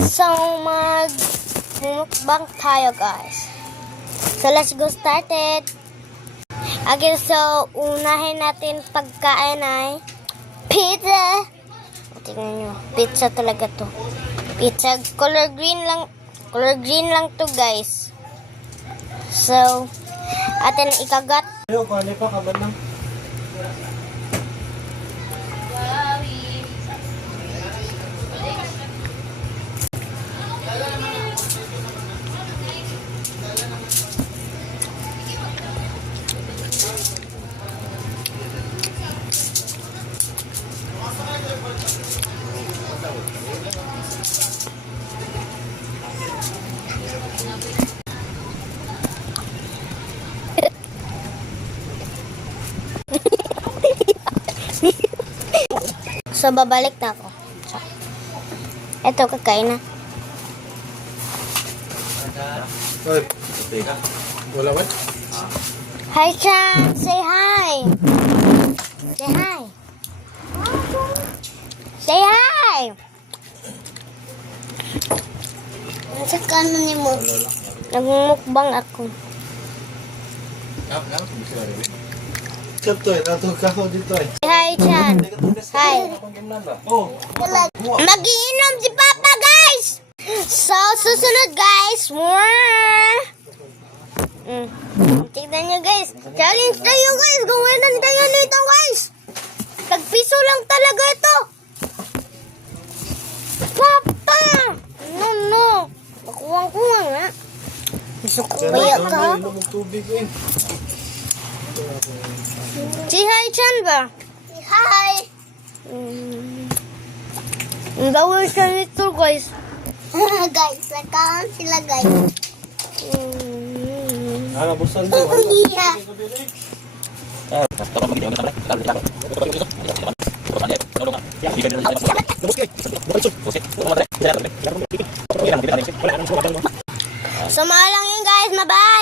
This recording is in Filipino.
So, mag-mukbang tayo, guys. So, let's go started. Okay, so, unahin natin pagkain ay pizza. Tingnan nyo, pizza talaga to. Pizza, color green lang to, guys. So, atin ikagat. Ayo, kani pa kaban lang. So, babalik na ako. Ito, kakain na. Oy, wala ba? Hi, Chan! Say hi! Say hi! Say hi! Nasa kanan ni mo. Nagmumukbang ako. Kapto eh, natog ka ko dito eh. Hi, Chan! Hi! Oh, Magiinom si Papa, guys! So, susunod, guys. Tignan nyo, guys. Challenge tayo, guys. Gawin tayo nito, guys. Tagpiso lang talaga ito. Papa! No. Makuwang-kuwang, ha? Gusto ko kaya ka? inom ng tubig eh. Si Hi, Chan ba? Hi! Ang gawin siya nito, guys. Guys, nagkaon sila, guys. Ano, busan mo. Iya. Samalang